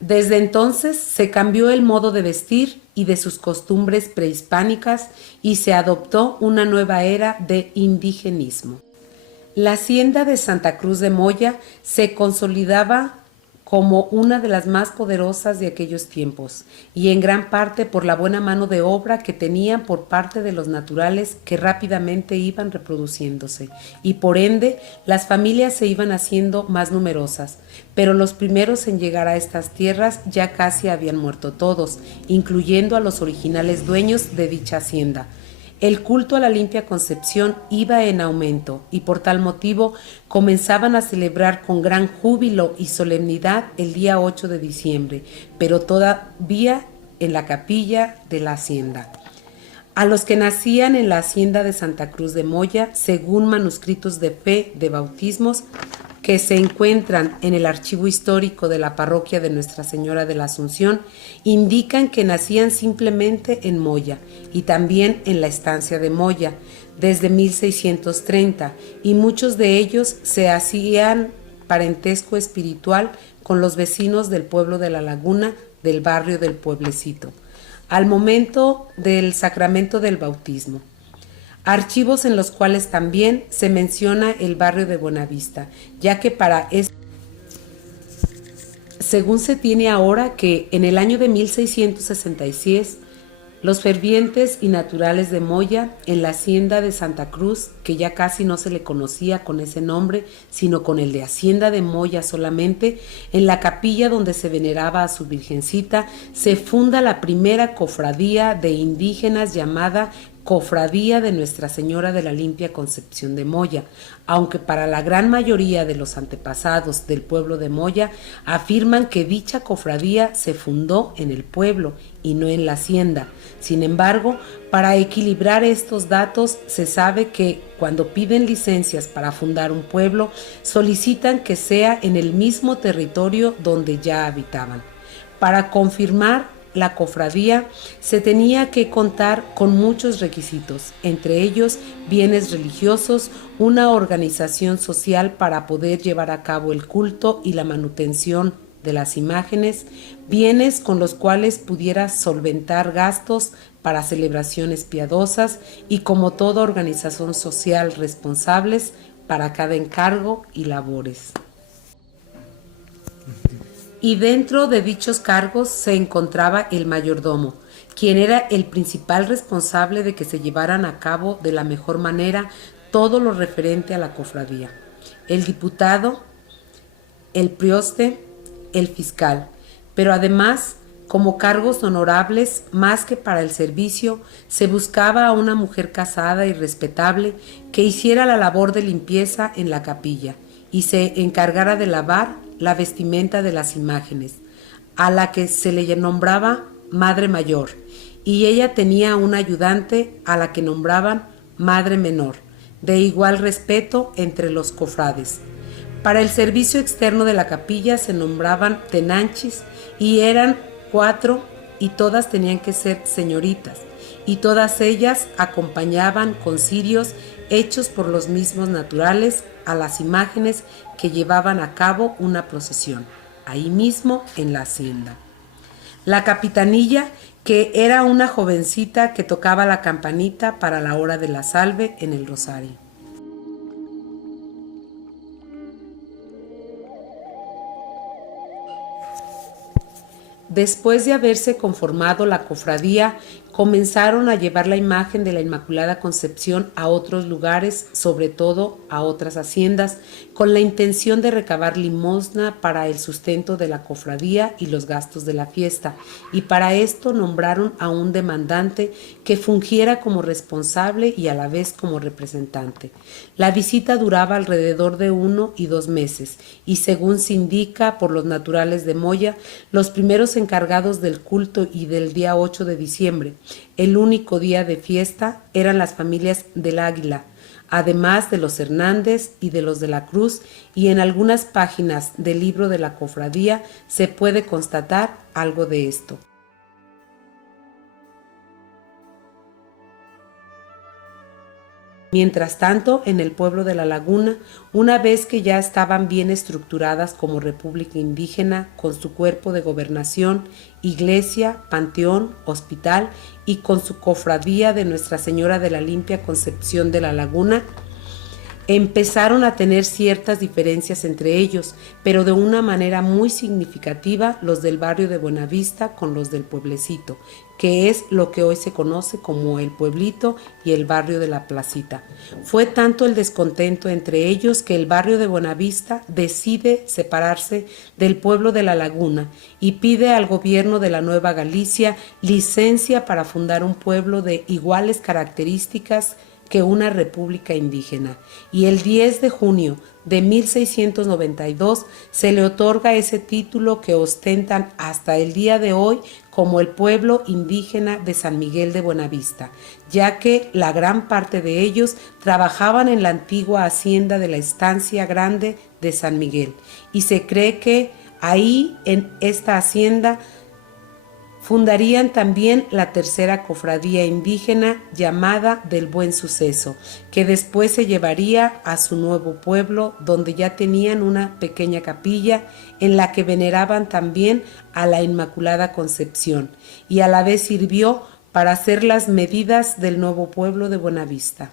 Desde entonces se cambió el modo de vestir y de sus costumbres prehispánicas y se adoptó una nueva era de indigenismo. La hacienda de Santa Cruz de Moya se consolidaba como una de las más poderosas de aquellos tiempos, y en gran parte por la buena mano de obra que tenían por parte de los naturales que rápidamente iban reproduciéndose, y por ende las familias se iban haciendo más numerosas, pero los primeros en llegar a estas tierras ya casi habían muerto todos, incluyendo a los originales dueños de dicha hacienda. El culto a la limpia concepción iba en aumento y por tal motivo comenzaban a celebrar con gran júbilo y solemnidad el día 8 de diciembre, pero todavía en la capilla de la hacienda. A los que nacían en la hacienda de Santa Cruz de Moya, según manuscritos de fe de bautismos que se encuentran en el archivo histórico de la parroquia de Nuestra Señora de la Asunción, indican que nacían simplemente en Moya y también en la estancia de Moya desde 1630, y muchos de ellos se hacían parentesco espiritual con los vecinos del pueblo de La Laguna, del barrio del Pueblecito, al momento del sacramento del bautismo. Archivos en los cuales también se menciona el barrio de Buenavista, ya que para esto, según se tiene ahora, que en el año de 1666 los fervientes y naturales de Moya, en la hacienda de Santa Cruz, que ya casi no se le conocía con ese nombre, sino con el de Hacienda de Moya solamente, en la capilla donde se veneraba a su Virgencita, se funda la primera cofradía de indígenas llamada Cofradía de Nuestra Señora de la Limpia Concepción de Moya, aunque para la gran mayoría de los antepasados del pueblo de Moya afirman que dicha cofradía se fundó en el pueblo y no en la hacienda. Sin embargo, para equilibrar estos datos, se sabe que cuando piden licencias para fundar un pueblo, solicitan que sea en el mismo territorio donde ya habitaban. Para confirmar la cofradía se tenía que contar con muchos requisitos, entre ellos bienes religiosos, una organización social para poder llevar a cabo el culto y la manutención de las imágenes, bienes con los cuales pudiera solventar gastos para celebraciones piadosas y, como toda organización social, responsables para cada encargo y labores. Y dentro de dichos cargos se encontraba el mayordomo, quien era el principal responsable de que se llevaran a cabo de la mejor manera todo lo referente a la cofradía. El diputado, el prioste, el fiscal, pero además, como cargos honorables, más que para el servicio, se buscaba a una mujer casada y respetable que hiciera la labor de limpieza en la capilla y se encargara de lavar la vestimenta de las imágenes, a la que se le nombraba Madre Mayor, y ella tenía una ayudante a la que nombraban Madre Menor, de igual respeto entre los cofrades. Para el servicio externo de la capilla se nombraban tenanchis y eran 4, y todas tenían que ser señoritas, y todas ellas acompañaban con cirios hechos por los mismos naturales a las imágenes que llevaban a cabo una procesión, ahí mismo en la hacienda. La capitanilla, que era una jovencita que tocaba la campanita para la hora de la salve en el rosario. Después de haberse conformado la cofradía, comenzaron a llevar la imagen de la Inmaculada Concepción a otros lugares, sobre todo a otras haciendas, con la intención de recabar limosna para el sustento de la cofradía y los gastos de la fiesta, y para esto nombraron a un demandante que fungiera como responsable y a la vez como representante. La visita duraba alrededor de 1 y 2 meses, y según se indica por los naturales de Moya, los primeros encargados del culto y del día 8 de diciembre, el único día de fiesta, eran las familias del Águila, además de los Hernández y de los de la Cruz, y en algunas páginas del libro de la cofradía se puede constatar algo de esto. Mientras tanto, en el pueblo de La Laguna, una vez que ya estaban bien estructuradas como república indígena, con su cuerpo de gobernación, iglesia, panteón, hospital y con su cofradía de Nuestra Señora de la Limpia Concepción de La Laguna, empezaron a tener ciertas diferencias entre ellos, pero de una manera muy significativa los del barrio de Buenavista con los del pueblecito, que es lo que hoy se conoce como el pueblito y el barrio de la placita. Fue tanto el descontento entre ellos que el barrio de Buenavista decide separarse del pueblo de La Laguna y pide al gobierno de la Nueva Galicia licencia para fundar un pueblo de iguales características que una república indígena, y el 10 de junio de 1692 se le otorga ese título que ostentan hasta el día de hoy como el pueblo indígena de San Miguel de Buenavista, ya que la gran parte de ellos trabajaban en la antigua hacienda de la Estancia Grande de San Miguel, y se cree que ahí en esta hacienda fundarían también la tercera cofradía indígena llamada del Buen Suceso, que después se llevaría a su nuevo pueblo, donde ya tenían una pequeña capilla en la que veneraban también a la Inmaculada Concepción, y a la vez sirvió para hacer las medidas del nuevo pueblo de Buenavista.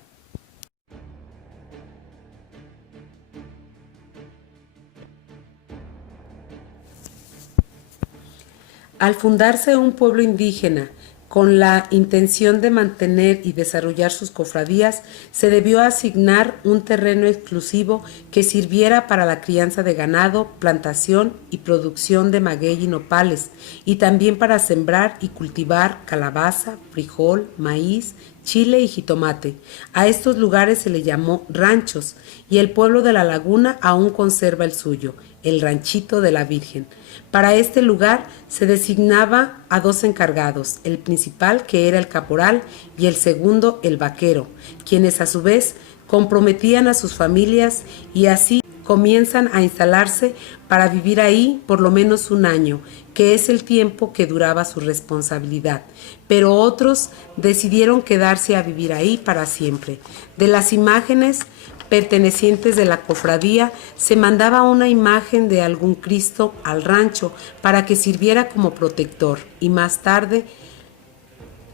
Al fundarse un pueblo indígena con la intención de mantener y desarrollar sus cofradías, se debió asignar un terreno exclusivo que sirviera para la crianza de ganado, plantación y producción de maguey y nopales, y también para sembrar y cultivar calabaza, frijol, maíz, chile y jitomate. A estos lugares se le llamó ranchos, y el pueblo de La Laguna aún conserva el suyo, el Ranchito de la Virgen. Para este lugar se designaba a dos encargados, el principal, que era el caporal, y el segundo, el vaquero, quienes a su vez comprometían a sus familias y así comienzan a instalarse para vivir ahí por lo menos un año, que es el tiempo que duraba su responsabilidad, pero otros decidieron quedarse a vivir ahí para siempre. De las imágenes pertenecientes de la cofradía, se mandaba una imagen de algún Cristo al rancho para que sirviera como protector, y más tarde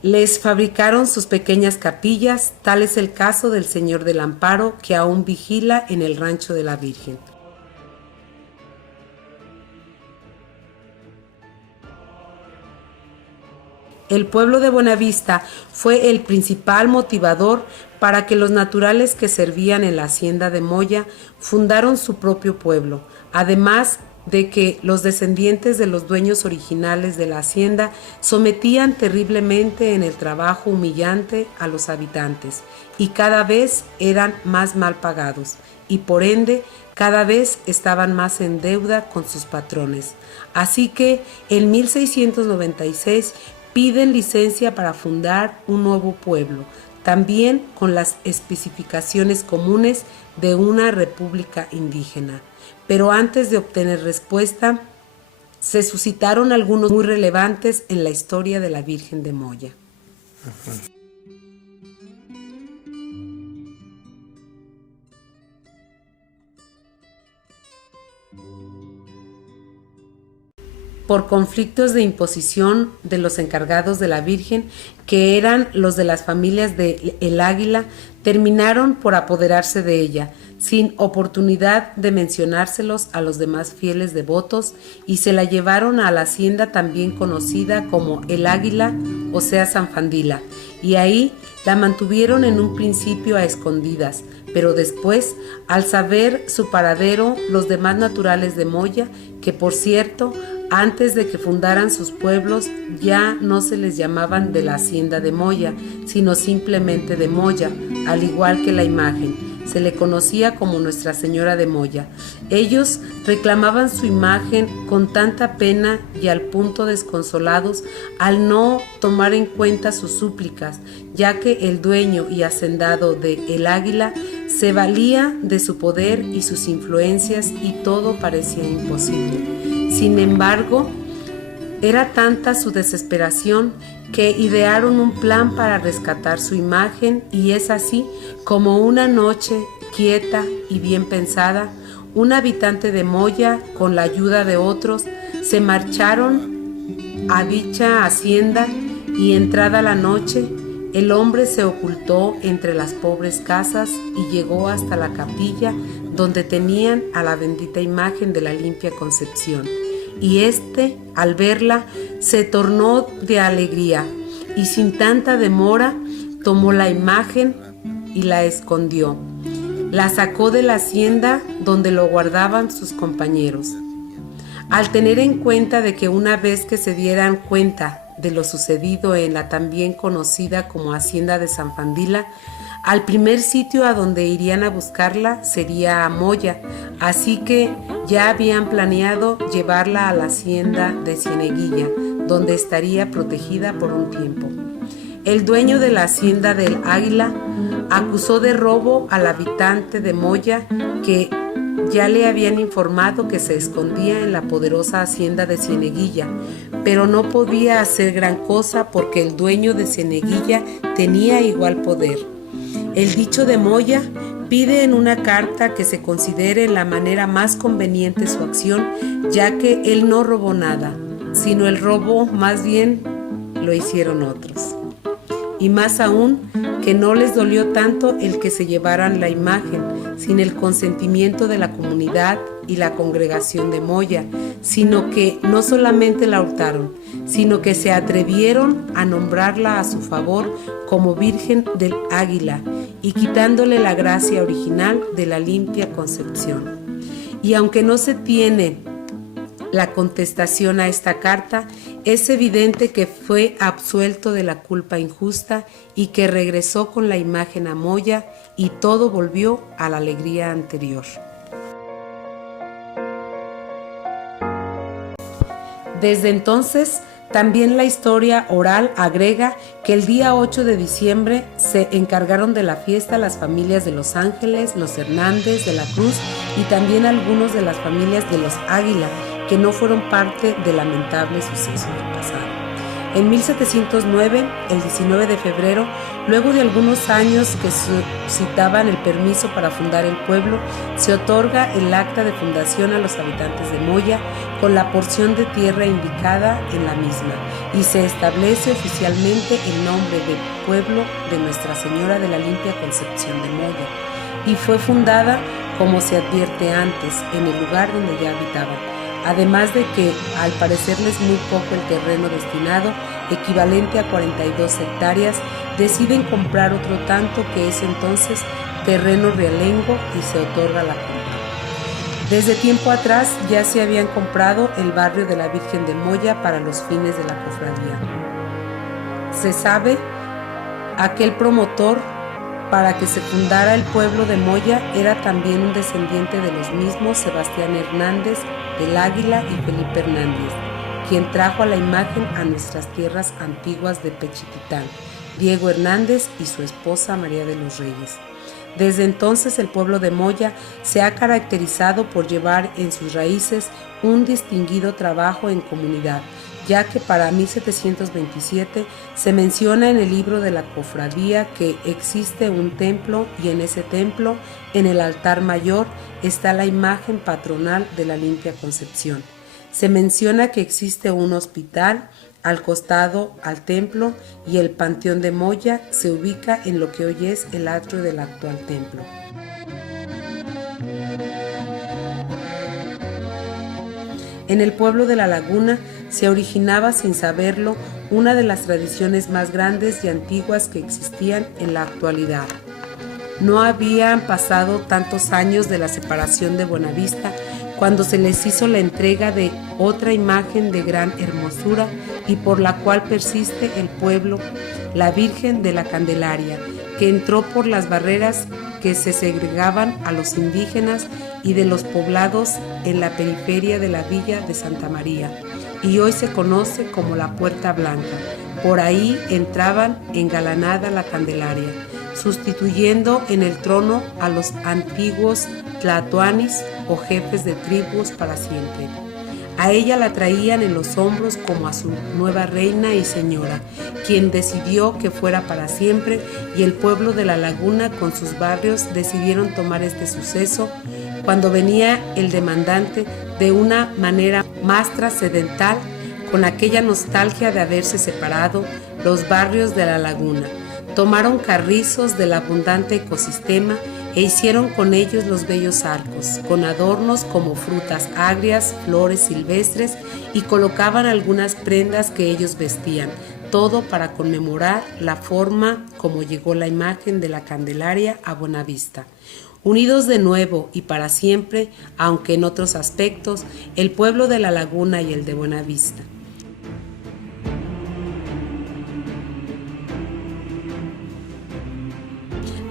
les fabricaron sus pequeñas capillas. Tal es el caso del Señor del Amparo, que aún vigila en el Rancho de la Virgen. El pueblo de Buenavista fue el principal motivador para que los naturales que servían en la hacienda de Moya fundaron su propio pueblo, además de que los descendientes de los dueños originales de la hacienda sometían terriblemente en el trabajo humillante a los habitantes, y cada vez eran más mal pagados, y por ende cada vez estaban más en deuda con sus patrones. Así que en 1696 piden licencia para fundar un nuevo pueblo, también con las especificaciones comunes de una república indígena. Pero antes de obtener respuesta, se suscitaron algunos muy relevantes en la historia de la Virgen de Moya. Por conflictos de imposición de los encargados de la Virgen, que eran los de las familias de El Águila, terminaron por apoderarse de ella, sin oportunidad de mencionárselos a los demás fieles devotos, y se la llevaron a la hacienda también conocida como El Águila, o sea San Fandila, y ahí la mantuvieron en un principio a escondidas, pero después, al saber su paradero, los demás naturales de Moya, que por cierto, antes de que fundaran sus pueblos, ya no se les llamaban de la hacienda de Moya, sino simplemente de Moya, al igual que la imagen. Se le conocía como Nuestra Señora de Moya. Ellos reclamaban su imagen con tanta pena y al punto desconsolados al no tomar en cuenta sus súplicas, ya que el dueño y hacendado de El Águila se valía de su poder y sus influencias y todo parecía imposible. Sin embargo, Era tanta su desesperación que idearon un plan para rescatar su imagen, y es así como una noche quieta y bien pensada, un habitante de Moya, con la ayuda de otros, se marcharon a dicha hacienda, y entrada la noche, el hombre se ocultó entre las pobres casas y llegó hasta la capilla donde tenían a la bendita imagen de la Limpia Concepción. Y al verla, se tornó de alegría, y sin tanta demora tomó la imagen y la escondió. La sacó de la hacienda donde lo guardaban sus compañeros. Al tener en cuenta de que una vez que se dieran cuenta de lo sucedido en la también conocida como Hacienda de San Fandila, al primer sitio a donde irían a buscarla sería a Moya, así que ya habían planeado llevarla a la hacienda de Cieneguilla, donde estaría protegida por un tiempo. El dueño de la hacienda del Águila acusó de robo al habitante de Moya, que ya le habían informado que se escondía en la poderosa hacienda de Cieneguilla, pero no podía hacer gran cosa porque el dueño de Cieneguilla tenía igual poder. El dicho de Moya pide en una carta que se considere la manera más conveniente su acción, ya que él no robó nada, sino el robo más bien lo hicieron otros. Y más aún, que no les dolió tanto el que se llevaran la imagen, sin el consentimiento de la comunidad y la congregación de Moya, sino que no solamente la hurtaron, sino que se atrevieron a nombrarla a su favor como Virgen del Águila, y quitándole la gracia original de la Limpia Concepción. Y aunque no se tiene la contestación a esta carta, es evidente que fue absuelto de la culpa injusta y que regresó con la imagen a Moya, y todo volvió a la alegría anterior. Desde entonces, también la historia oral agrega que el día 8 de diciembre se encargaron de la fiesta las familias de los Ángeles, los Hernández, de la Cruz, y también algunos de las familias de los Águila, que no fueron parte del lamentable suceso del pasado. En 1709, el 19 de febrero, luego de algunos años que suscitaban el permiso para fundar el pueblo, se otorga el acta de fundación a los habitantes de Moya, con la porción de tierra indicada en la misma, y se establece oficialmente el nombre de pueblo de Nuestra Señora de la Limpia Concepción de Moya, y fue fundada, como se advierte antes, en el lugar donde ya habitaban. Además de que, al parecerles muy poco el terreno destinado, equivalente a 42 hectáreas, deciden comprar otro tanto, que es entonces terreno realengo, y se otorga la compra. Desde tiempo atrás ya se habían comprado el barrio de la Virgen de Moya para los fines de la cofradía. Se sabe, aquel promotor para que se fundara el pueblo de Moya era también un descendiente de los mismos Sebastián Hernández del Águila y Felipe Hernández, quien trajo a la imagen a nuestras tierras antiguas de Pechititán, Diego Hernández y su esposa María de los Reyes. Desde entonces el pueblo de Moya se ha caracterizado por llevar en sus raíces un distinguido trabajo en comunidad, ya que para 1727 se menciona en el libro de la cofradía que existe un templo, y en ese templo, en el altar mayor, está la imagen patronal de la Limpia Concepción. Se menciona que existe un hospital al costado al templo, y el panteón de Moya se ubica en lo que hoy es el atrio del actual templo. En el pueblo de La Laguna se originaba, sin saberlo, una de las tradiciones más grandes y antiguas que existían en la actualidad. No habían pasado tantos años de la separación de Buenavista cuando se les hizo la entrega de otra imagen de gran hermosura, y por la cual persiste el pueblo, la Virgen de la Candelaria, que entró por las barreras que se segregaban a los indígenas y de los poblados en la periferia de la villa de Santa María, y hoy se conoce como la Puerta Blanca. Por ahí entraban engalanada la Candelaria, sustituyendo en el trono a los antiguos tlatoanis o jefes de tribus para siempre. A ella la traían en los hombros como a su nueva reina y señora, quien decidió que fuera para siempre, y el pueblo de La Laguna con sus barrios decidieron tomar este suceso cuando venía el demandante de una manera más trascendental, con aquella nostalgia de haberse separado los barrios de La Laguna. Tomaron carrizos del abundante ecosistema e hicieron con ellos los bellos arcos, con adornos como frutas agrias, flores silvestres, y colocaban algunas prendas que ellos vestían, todo para conmemorar la forma como llegó la imagen de la Candelaria a Buenavista. Unidos de nuevo y para siempre, aunque en otros aspectos, el pueblo de La Laguna y el de Buenavista.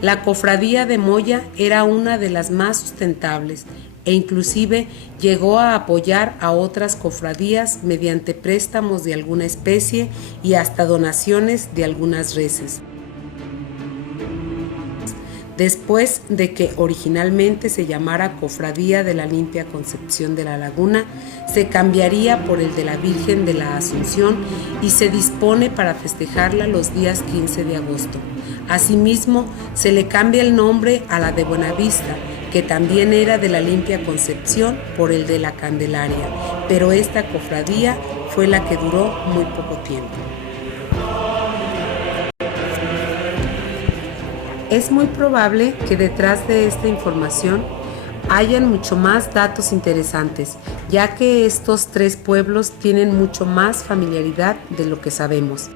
La cofradía de Moya era una de las más sustentables e inclusive llegó a apoyar a otras cofradías mediante préstamos de alguna especie y hasta donaciones de algunas reses. Después de que originalmente se llamara Cofradía de la Limpia Concepción de La Laguna, se cambiaría por el de la Virgen de la Asunción y se dispone para festejarla los días 15 de agosto. Asimismo, se le cambia el nombre a la de Buenavista, que también era de la Limpia Concepción, por el de la Candelaria, pero esta cofradía fue la que duró muy poco tiempo. Es muy probable que detrás de esta información hayan mucho más datos interesantes, ya que estos tres pueblos tienen mucho más familiaridad de lo que sabemos.